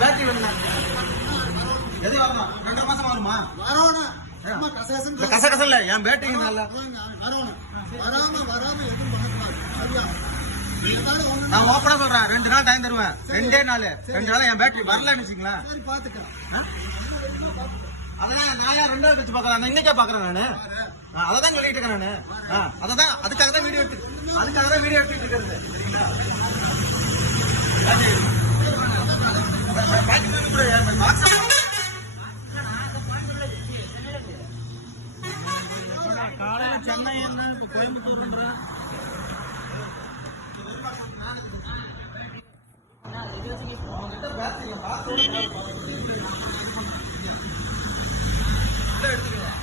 Battery வேணுண்ணா. எது வரணும்? 2 மாசம் வருமா? வரணும். கசகசம் இல்ல, என் பேட்டரிங்க நல்லா நான் ஓப்பனா சொல்றேன். 2 நாள் டைம் தருவேன். 2 நாள் என் பேட்டரி வரலன்னு வச்சுங்களேன். அதான் நான் 2 நாள் வச்சு பாக்கலாம். நான் இன்னைக்கே பாக்குறேன் நானு. அதான் சொல்லிட்டு இருக்கேன் நானு. அதான் அதுக்காக தான் வீடியோ எடுத்துட்டு இருக்கிறது. சரிங்களா? காலையில சென்னை என்ன இப்ப கோயம்புத்தூர்ன்ற எடுத்துக்கலாம்.